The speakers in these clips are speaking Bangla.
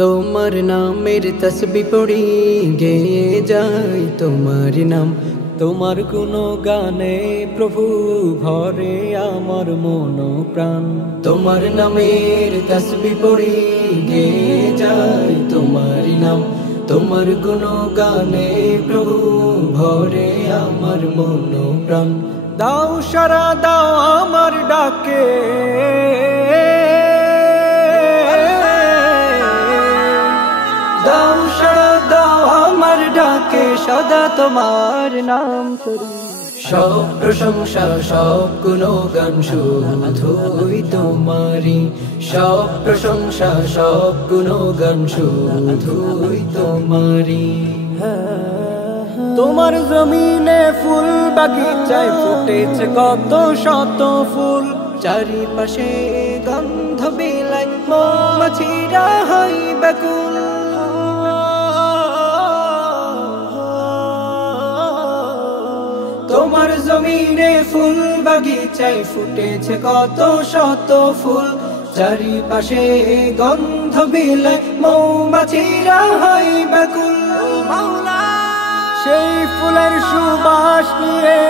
তোমার নামের তসবি পড়ি গেয়ে যাই তোমার নাম। তোমার কোনো গানে প্রভু ভরে আমার মন প্রাণ। তোমার নামের তসবি পড়ি গেয়ে যাই তোমার নাম। তোমার কোনো গানে প্রভু ভরে আমার মন প্রাণ। দাও সারা দাও আমার ডাকে, দাও সারা দাও আমার ডাকে, সদা তোমার নাম করি। সব প্রশংসা সব গুণগান শুধুই তোমারি। সব প্রশংসা সব গুণগান শুধুই তোমারি। তোমার জমিনে ফুল বাগিচায় ফুটেছে কত শত ফুল। চারিপাশে গন্ধ বিলায় মৌমাছিরা হয় ব্যাকুল। তোমার জমিনে ফুল বাগিচায় ফুটেছে কত শত ফুল। চারিপাশে গন্ধ বিলায় মৌমাছিরা হয় ব্যাকুল। সেই ফুলের সুবাস নিয়ে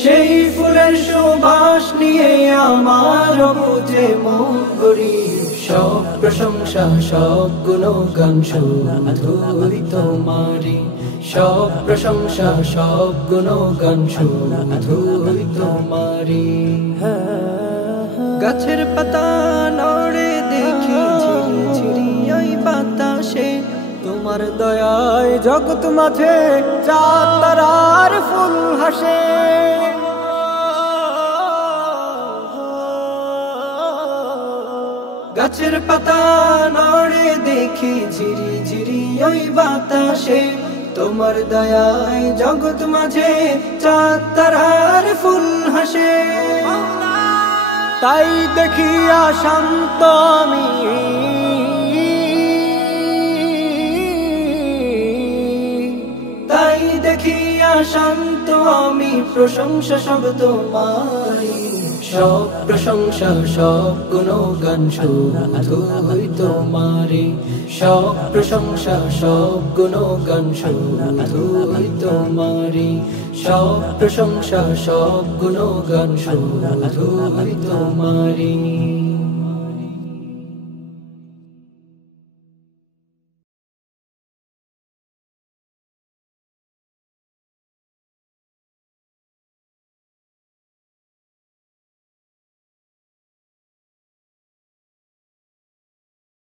সেই ফুলের সুবাস নিয়ে আমার বুঝে মন করি। সব প্রশংসা সব গুণগান শুধুই তোমারি। সব প্রশংসা সব গুণগান শুধুই তোমারি। গাছের পাতা নড়ে দেখি ঝিরি ওই বাতাসে। তোমার দয়ায় জগৎ মাঝে চাঁদ তারার ফুল হাসে। গাছের পাতা নড়ে দেখি ঝিরি ঝিরি ওই বাতাসে। তোমার দয়ায় জগৎ মাঝে চাঁদ তারার ফুল হাসে। তাই দেখিয়া শান্ত আমি, তাই দেখিয়া শান্ত আমি, প্রশংসা সব তোমারি। সব প্রশংসা সব গুণগান শুধুই তোমারি। সব প্রশংসা সব গুণগান শুধুই তোমারি। সব প্রশংসা সব গুণগান শুধুই তোমারি।